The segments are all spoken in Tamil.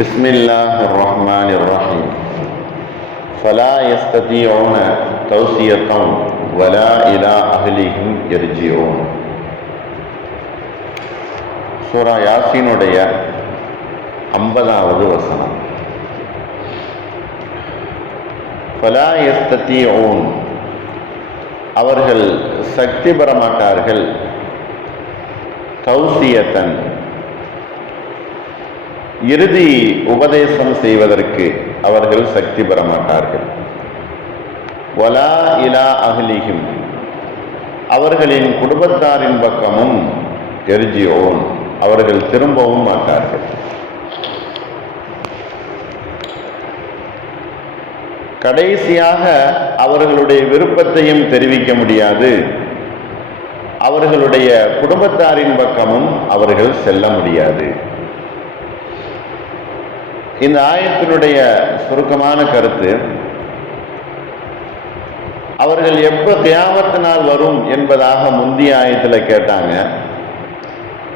بسم الله الرحمن الرحيم فلا يستطيعون توصية ولا إلى أهلهم يرجعون சூரா யாசீனுடைய ஐம்பதாவது வசனம் ஃபலா எஸ்தத்தியோன் அவர்கள் சக்தி பெற மாட்டார்கள் தௌசியத்தன் இறுதி உபதேசம் செய்வதற்கு அவர்கள் சக்தி பெற மாட்டார்கள். வலா இலா அகலிகும் அவர்களின் குடும்பத்தாரின் பக்கமும் எரிஜியோன் அவர்கள் திரும்பவும் மாட்டார்கள். கடைசியாக அவர்களுடைய விருப்பத்தையும் தெரிவிக்க முடியாது. அவர்களுடைய குடும்பத்தாரின் பக்கமும் அவர்கள் செல்ல முடியாது. இந்த ஆயத்தினுடைய சுருக்கமான கருத்து அவர்கள் எப்போ தியாமத்து நாள் வரும் என்பதாக முந்தைய ஆயத்தில் கேட்டாங்க.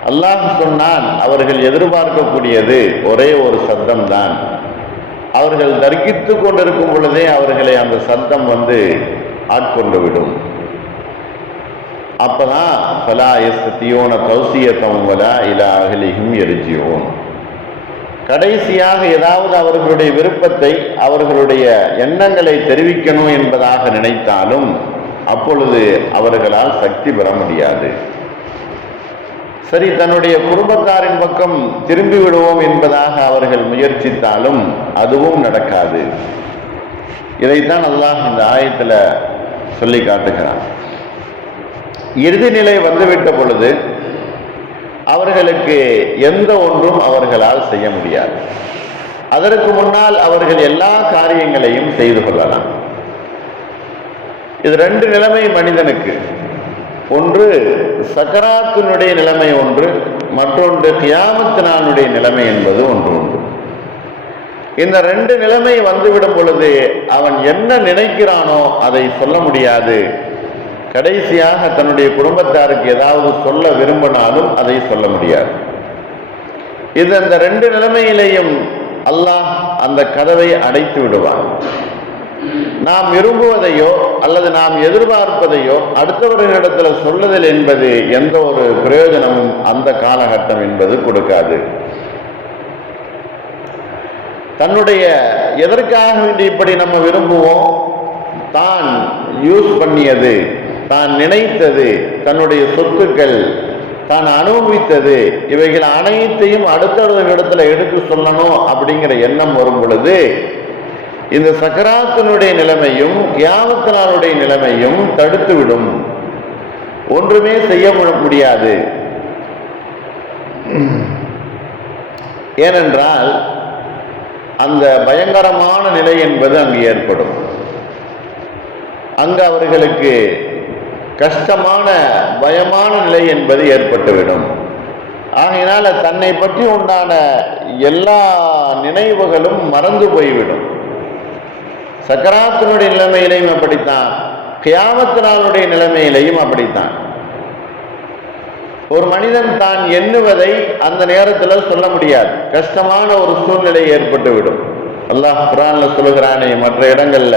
அல்லாஹ் சொன்னால் அவர்கள் எதிர்பார்க்கக்கூடியது ஒரே ஒரு சத்தம் தான். அவர்கள் தர்கித்து கொண்டிருக்கும் பொழுதே அவர்களை அந்த சத்தம் வந்து ஆட்கொண்டு விடும் அப்பதான் ஃபலா எஸ்தியோன கௌசியத்தம் வலா இலா அகலிஹிம் எரிஜியோன் கடைசியாக ஏதாவது அவர்களுடைய விருப்பத்தை அவர்களுடைய எண்ணங்களை தெரிவிக்கணும் என்பதாக நினைத்தாலும் அப்பொழுது அவர்களால் சக்தி பெற முடியாது. சரி தன்னுடைய குடும்பத்தாரின் பக்கம் திரும்பி விடுவோம் என்பதாக அவர்கள் முயற்சித்தாலும் அதுவும் நடக்காது. இதைத்தான் அல்லாஹ் இந்த ஆயத்தில் சொல்லி காட்டுகிறான். இறுதிநிலை வந்துவிட்ட பொழுது அவர்களுக்கு எந்த ஒன்றும் அவர்களால் செய்ய முடியாது. அதற்கு முன்னால் அவர்கள் எல்லா காரியங்களையும் செய்து கொள்ளலாம். இது ரெண்டு நிலைமை மனிதனுக்கு. ஒன்று சக்கராத்தினுடைய நிலைமை ஒன்று மற்றொன்று கியாமத்தினானுடைய நிலைமை என்பது ஒன்று உண்டு. இந்த ரெண்டு நிலைமை வந்துவிடும் பொழுது அவன் என்ன நினைக்கிறானோ அதை சொல்ல முடியாது. கடைசியாக தன்னுடைய குடும்பத்தாருக்கு ஏதாவது சொல்ல விரும்பினாலும் அதை சொல்ல முடியாது. இது அந்த ரெண்டு நிலைமையிலேயும் அல்லாஹ் அந்த கதவை அடைத்து விடுவான். நாம் விரும்புவதையோ அல்லது நாம் எதிர்பார்ப்பதையோ அடுத்தவர்களிடத்தில் சொல்லுதல் என்பது எந்த ஒரு பிரயோஜனமும் அந்த காலகட்டம் என்பது கொடுக்காது. தன்னுடைய எதற்காக வேண்டி இப்படி நம்ம விரும்புவோம்? தான் யூஸ் பண்ணியது. தான் நினைத்தது தன்னுடைய சொத்துக்கள் தான் அனுபவித்தது. இவைகள் அனைத்தையும் அடுத்தடுத்த இடத்துல எடுத்து சொல்லணும் அப்படிங்கிற எண்ணம் வரும் பொழுது இந்த சக்கராத்தினுடைய நிலைமையும் கியாமத்தினாருடைய நிலைமையும் தடுத்து விடும் ஒன்றுமே செய்ய முடியாது. ஏனென்றால் அந்த பயங்கரமான நிலை என்பது அங்கு ஏற்படும். அங்கு அவர்களுக்கு கஷ்டமான பயமான நிலை என்பது ஏற்பட்டுவிடும். ஆகையினால தன்னை பற்றி உண்டான எல்லா நினைவுகளும் மறந்து போய்விடும். சக்கராத்தினுடைய நிலைமையிலையும் அப்படித்தான். கியாமத்தினாளுடைய நிலைமையிலையும் அப்படித்தான். ஒரு மனிதன் தான் எண்ணுவதை அந்த நேரத்தில் சொல்ல முடியாது. கஷ்டமான ஒரு சூழ்நிலை ஏற்பட்டுவிடும். அல்லாஹ் குரான்ல சொல்லுகிறானே மற்ற இடங்கள்ல.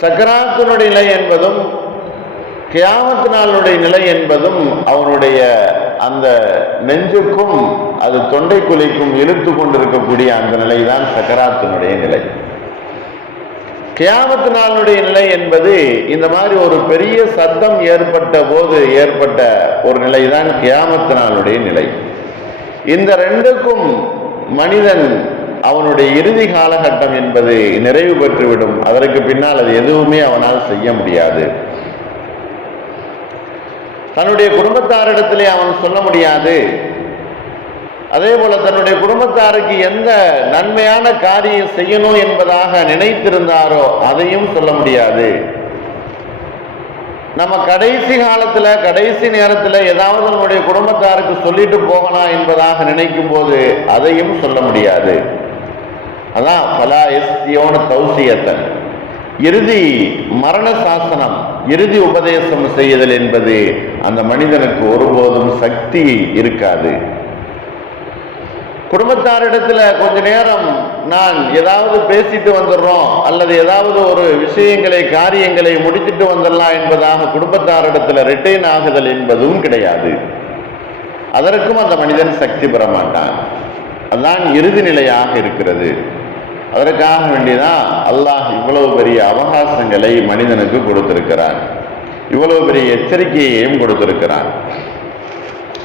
சக்கராத்தினுடைய நிலை என்பதும் கியாமத்து நாளுடைய நிலை என்பதும் அவனுடைய அந்த நெஞ்சுக்கும் அது தொண்டை குலைக்கும் இழுத்து கொண்டிருக்கக்கூடிய அந்த நிலைதான் சக்கராத்தினுடைய நிலை. கியாமத்து நாளுடைய நிலை என்பது இந்த மாதிரி ஒரு பெரிய சத்தம் ஏற்பட்ட போது ஏற்பட்ட ஒரு நிலைதான் கியாமத்து நாளுடைய நிலை. இந்த ரெண்டுக்கும் மனிதன் அவனுடைய இறுதி காலகட்டம் என்பது நிறைவு பெற்றுவிடும். அதற்கு பின்னால் அது எதுவுமே அவனால் செய்ய முடியாது. தன்னுடைய குடும்பத்தாரிடத்திலே அவன் சொல்ல முடியாது. அதே போல தன்னுடைய குடும்பத்தாருக்கு எந்த நன்மையான காரியம் செய்யணும் என்பதாக நினைத்திருந்தாரோ அதையும் சொல்ல முடியாது. நம்ம கடைசி காலத்துல கடைசி நேரத்துல ஏதாவது நம்முடைய குடும்பத்தாருக்கு சொல்லிட்டு போகலாம் என்பதாக நினைக்கும் போது அதையும் சொல்ல முடியாது. அதான் பலா எஸ்தியோன தௌசியத்தன். இறுதி மரண சாசனம். இறுதி உபதேசம் செய்யுதல் என்பது அந்த மனிதனுக்கு ஒருபோதும் சக்தி இருக்காது. குடும்பத்தாரிடத்துல கொஞ்ச நேரம் நான் ஏதாவது பேசிட்டு வந்துடுறோம் அல்லது ஏதாவது ஒரு விஷயங்களை காரியங்களை முடித்துட்டு வந்துடலாம் என்பதாக குடும்பத்தாரிடத்துல ரிட்டைன் ஆகுதல் என்பதும் கிடையாது. அதற்கும் அந்த மனிதன் சக்தி பெற மாட்டான். அதுதான் இறுதி நிலையாக இருக்கிறது. அதற்காக வேண்டிதான் அல்லாஹ் இவ்வளவு பெரிய அவகாசங்களை மனிதனுக்கு கொடுத்திருக்கிறான். இவ்வளவு பெரிய எச்சரிக்கையையும் கொடுத்திருக்கிறான்.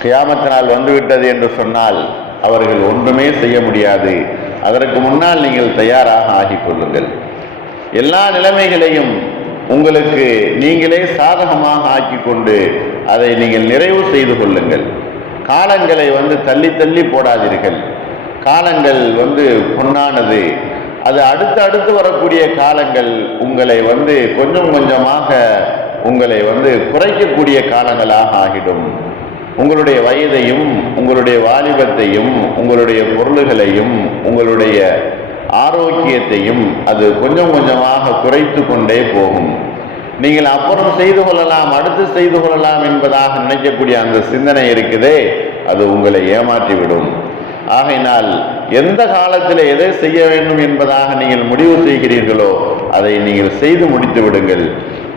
கியாமத்தினால் வந்துவிட்டது என்று சொன்னால் அவர்கள் ஒன்றுமே செய்ய முடியாது. அதற்கு முன்னால் நீங்கள் தயாராக ஆகிக் கொள்ளுங்கள். எல்லா நிலைமைகளையும் உங்களுக்கு நீங்களே சாதகமாக ஆக்கி கொண்டு அதை நீங்கள் நிறைவு செய்து கொள்ளுங்கள். காலங்களை வந்து தள்ளி தள்ளி போடாதீர்கள். காலங்கள் வந்து பொன்னானது. அது அடுத்து அடுத்து வரக்கூடிய காலங்கள் உங்களை வந்து கொஞ்சம் கொஞ்சமாக உங்களை வந்து குறைக்கக்கூடிய காலங்களாக ஆகிடும். உங்களுடைய வயதையும் உங்களுடைய வாலிபத்தையும் உங்களுடைய பொருள்களையும் உங்களுடைய ஆரோக்கியத்தையும் அது கொஞ்சம் கொஞ்சமாக குறைத்து கொண்டே போகும். நீங்கள் அப்புறம் செய்து கொள்ளலாம் அடுத்து செய்து கொள்ளலாம் என்பதாக நினைக்கக்கூடிய அந்த சிந்தனை இருக்குதே அது உங்களை ஏமாற்றிவிடும். ஆகையினால் எந்த காலத்தில் எதை செய்ய வேண்டும் என்பதாக நீங்கள் முடிவு செய்கிறீர்களோ அதை நீங்கள் செய்து முடித்து விடுங்கள்.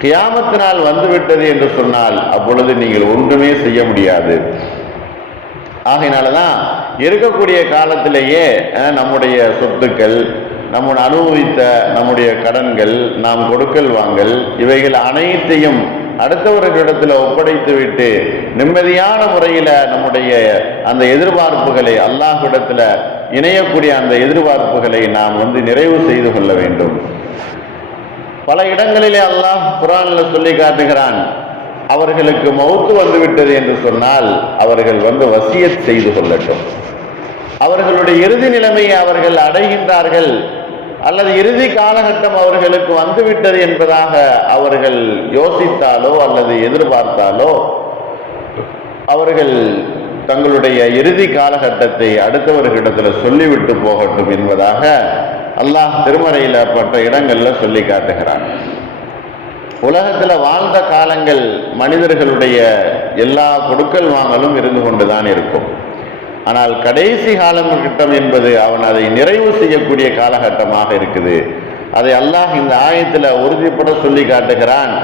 கியாமத்தினால் வந்துவிட்டது என்று சொன்னால் அப்பொழுது நீங்கள் ஒன்றுமே செய்ய முடியாது. ஆகையினாலதான் இருக்கக்கூடிய காலத்திலேயே நம்முடைய சொத்துக்கள் நம்ம அனுபவித்த நம்முடைய கடன்கள் நாம் கொடுக்கல் வாங்கல் இவைகள் அனைத்தையும் அடுத்தவர்களிடத்தில் ஒப்படைத்து விட்டு நிம்மதியான முறையில் நம்முடைய அந்த எதிர்பார்ப்புகளை அல்லாஹ்விடத்தில் இணையக்கூடிய அந்த எதிர்பார்ப்புகளை நாம் வந்து நிறைவு செய்து கொள்ள வேண்டும். பல இடங்களிலே அல்லாஹ் குரான்ல சொல்லி காட்டுகிறான் அவர்களுக்கு மௌத்து வந்துவிட்டது என்று சொன்னால் அவர்கள் வந்து வசியத் செய்து கொள்ளட்டும். அவர்களுடைய இறுதி நிலைமையை அவர்கள் அடைகின்றார்கள் அல்லது இறுதி காலகட்டம் அவர்களுக்கு வந்துவிட்டது என்பதாக அவர்கள் யோசித்தாலோ அல்லது எதிர்பார்த்தாலோ அவர்கள் தங்களுடைய இறுதி காலகட்டத்தை அடுத்தவர்களிடத்தில் சொல்லிவிட்டு போகட்டும் என்பதாக அல்லாஹ் திருமறையில் பட்ட இடங்கள்ல சொல்லி காட்டுகிறான். உலகத்துல வாழ்ந்த காலங்கள் மனிதர்களுடைய எல்லா கொடுக்கல் வாங்கலும் இருந்து கொண்டுதான் இருக்கும். ஆனால் கடைசி காலம் கட்டம் என்பது அவன் அதை நிறைவு செய்யக்கூடிய காலகட்டமாக இருக்குது. அதை அல்லாஹ் இந்த ஆயத்துல உறுதிப்பட சொல்லி காட்டுகிறான்.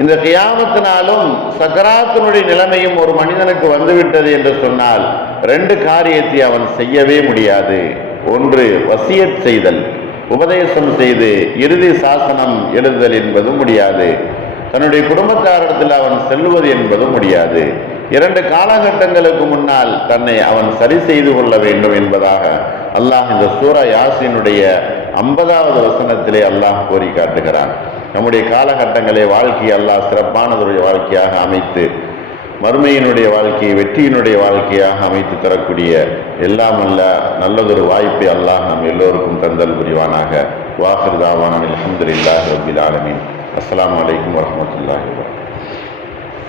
இந்த கியாமத்தினாலும் சக்கராத்தினுடைய நிலைமையும் ஒரு மனிதனுக்கு வந்துவிட்டது என்று சொன்னால் ரெண்டு காரியத்தை அவன் செய்யவே முடியாது. ஒன்று வசியத் செய்தல். உபதேசம் செய்து இறுதி சாசனம் எழுதுதல் என்பதும் முடியாது. தன்னுடைய குடும்பத்தாரிடத்தில் அவன் செல்வது என்பதும் முடியாது. இரண்டு காலகட்டங்களுக்கு முன்னால் தன்னை அவன் சரி செய்து கொள்ள வேண்டும் என்பதாக அல்லாஹ் இந்த சூரா யாசினுடைய ஐம்பதாவது வசனத்திலே அல்லாஹ் கோரி காட்டுகிறான். நம்முடைய காலகட்டங்களை வாழ்க்கையை அல்லாஹ் சிறப்பானதுடைய வாழ்க்கையாக அமைத்து மறுமையினுடைய வாழ்க்கையை வெற்றியினுடைய வாழ்க்கையாக அமைத்து தரக்கூடிய எல்லாம் அல்ல நல்லதொரு வாய்ப்பை அல்லாஹ் நம் எல்லோருக்கும் தந்தல் புரிவானாக. வாசர் தாவான அலமதுல்லாஹ் ரபில் ஆலமின். அஸ்லாம் அலைக்கும் வரமத்துல்லாஹ்